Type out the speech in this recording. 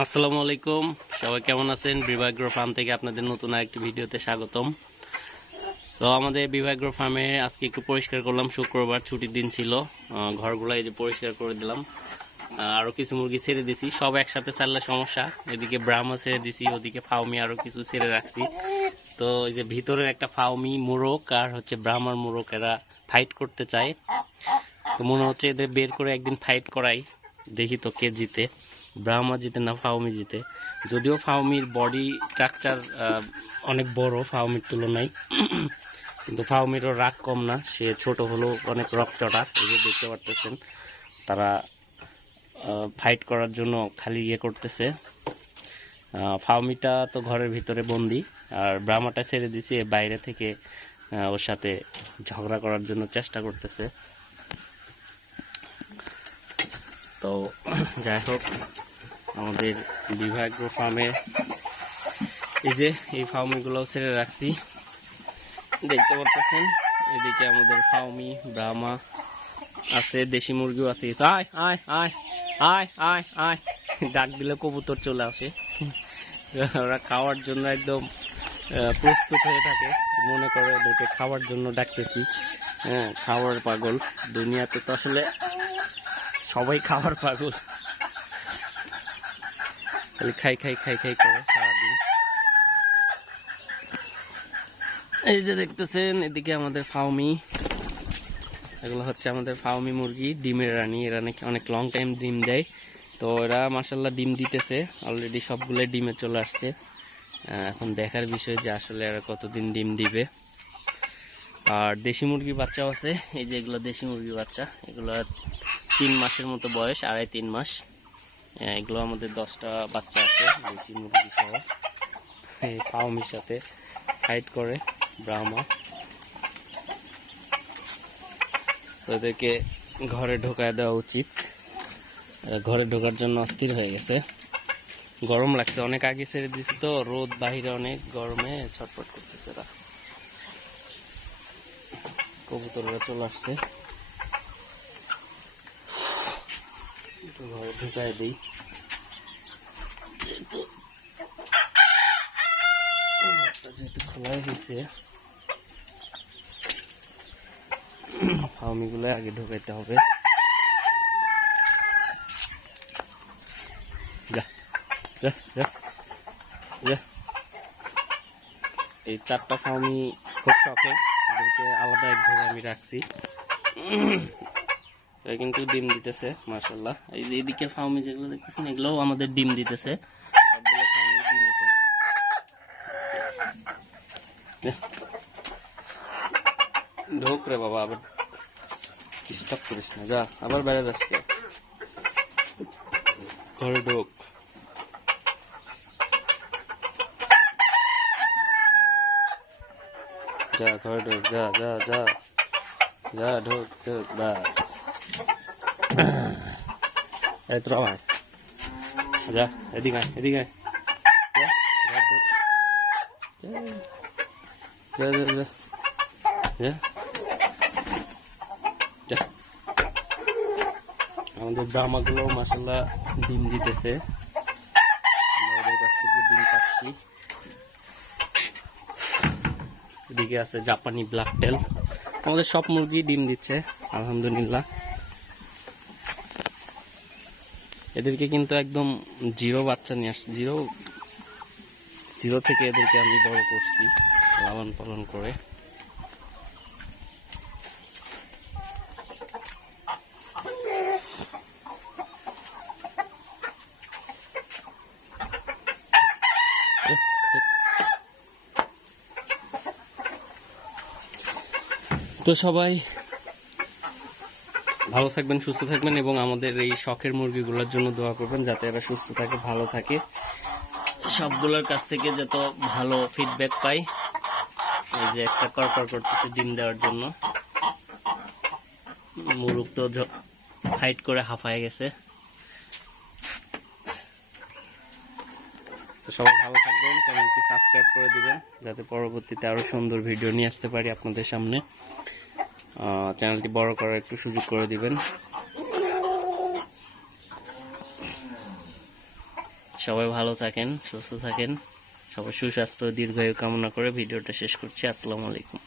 আসসালামু আলাইকুম। সবাই কেমন আছেন? বিভাগ্র ফার্ম থেকে আপনাদের নতুন আরেকটি ভিডিওতে স্বাগতম। তো আমাদের বিভাগ্র ফার্মে আজকে একটু পরিষ্কার করলাম। শুক্রবার ছুটির দিন ছিল। ঘরগুলো এই যে পরিষ্কার করে দিলাম। আরও কিছু মুরগি ছেড়ে দিছি। সব একসাথে ছাড়লে সমস্যা। এদিকে ব্রাহ্মা ছেড়ে দিছি, ওদিকে ফাউমি আরও কিছু ছেড়ে রাখছি। তো এই যে ভিতরের একটা ফাউমি মোরক আর হচ্ছে ব্রাহ্মার মোরক এরা ফাইট করতে চায়। তো মনে হচ্ছে এদের বের করে একদিন ফাইট করাই। দেখি তো কে জিতে। ব্রাহ্মা জিতে না ফাউমি জিতে। যদিও ফাউমির বডি স্ট্রাকচার অনেক বড় ফাউমির তুলনায়। কিন্তু ফাউমিরও রাগ কম না। সে ছোট হলেও অনেক রক্তটা, এই যে দেখতে পারতেছেন, তারা ফাইট করার জন্য খালি ইয়ে করতেছে। ফাউমিটা তো ঘরের ভিতরে বন্দি। আর ব্রাহ্মাটা ছেড়ে দিছি, বাইরে থেকে ওর সাথে ঝগড়া করার জন্য চেষ্টা করতেছে। তো, যাই হোক। আমাদের বিভাগ ফার্মে এই যে, এই ফার্মিগুলোও ছেড়ে রাখছি। দেখতে পাচ্ছেন এদিকে আমাদের ফাউমি ব্রাহ্মা আছে, দেশি মুরগিও আছে। আয় আয় আয় আয় আয় আয়। ডাক দিলে কবুতর চলে আসে। ওরা খাওয়ার জন্য একদম প্রস্তুত হয়ে থাকে। মনে করে ওদেরকে খাওয়ার জন্য ডাকতেছি। হ্যাঁ খাওয়ার পাগল। দুনিয়াতে তো আসলে সবাই খাবার পাগল। খালি খাই খাই খাই খাই করে সারাদিন। এই যে দেখতেছেন, এদিকে আমাদের ফাউমি এগুলো হচ্ছে আমাদের ফাউমি মুরগি, ডিমের রানী। এরা নাকি অনেক লং টাইম ডিম দেয়। তো এরা মাসাল্লাহ ডিম দিতেছে। অলরেডি সবগুলো ডিমে চলে আসছে। এখন দেখার বিষয় যে আসলে এরা কতদিন ডিম দিবে। আর দেশি মুরগি বাচ্চাও আছে। এই যে এগুলো দেশি মুরগি বাচ্চা। এগুলো তিন মাসের মতো বয়স, আড়াই, তিন মাস। এগুলো আমাদের দশটা বাচ্চা আছে, দেশি মুরগি সহ। ফাউমির সাথে ফাইট করে ব্রাহ্মা। তো এদেরকে ঘরে ঢোকায় দেওয়া উচিত। ঘরে ঢোকার জন্য অস্থির হয়ে গেছে। গরম লাগছে, অনেক আগে ছেড়ে দিছি তো, রোদ বাহিরে অনেক গরমে ছটফট করতেছে কবুতররা চলে আসছে। ঘরে ঢুকায় দিই। যেহেতু খোলাই হয়েছে ফার্মিগুলো আগে ঢুকাইতে হবে। যা যা যা যা। এই চারটা ফার্মি খুব শখে ওদেরকে আলাদা এক ঘরে আমি রাখছি। এরা কিন্তু ডিম দিতেছে মার্শাল্লাহ এই যে এদিকের ফার্মি যেগুলো দেখতেছেন, এগুলোও আমাদের ডিম দিতেছে। ঢোক রে বাবা, আবার ডিস্টার্ব করিস না, যা, আবার বাইরে যাস ঘরে ঢোক। যা, ঘরে ঢোক, যা যা যা যা, ঢোক ঢোক বাস এই তোরা আমার যা এদিকে আয় এদিকে আয় যা যা যা যা যা আমাদের ব্রাহ্মাগুলো মাসাল্লাহ ডিম দিতেছে ওদের কাছ থেকে ডিম পাচ্ছি এদিকে আছে জাপানি ব্ল্যাক টেল আমাদের সব মুরগি ডিম দিচ্ছে আলহামদুলিল্লাহ এদেরকে কিন্তু একদম জিরো বাচ্চা নিয়ে আসছে জিরো জিরো থেকে এদেরকে আমি বড় করছি, লালন পালন করে। তো সবাই ভালো থাকবেন, সুস্থ থাকবেন এবং আমাদের এই শখের মুরগিগুলোর জন্য দোয়া করবেন যাতে এরা সুস্থ থাকে, ভালো থাকে। সবগুলোর কাছ থেকে যত ভালো ফিডব্যাক পাই, এই যে একটা করকর করতেছে ডিম দেওয়ার জন্য। মুরগ তো ফাইট করে হাঁফায় গেছে। তো সবাই ভালো থাকবেন চ্যানেলটি সাবস্ক্রাইব করে দিবেন, যাতে পরবর্তীতে আরও সুন্দর ভিডিও নিয়ে আসতে পারি আপনাদের সামনে। চ্যানেলটি বড় করার একটু সুযোগ করে দিবেন। সবাই ভালো থাকেন, সুস্থ থাকেন। সবাই সুস্বাস্থ্য, দীর্ঘায়ু কামনা করে ভিডিওটা শেষ করছি। আসসালামু আলাইকুম।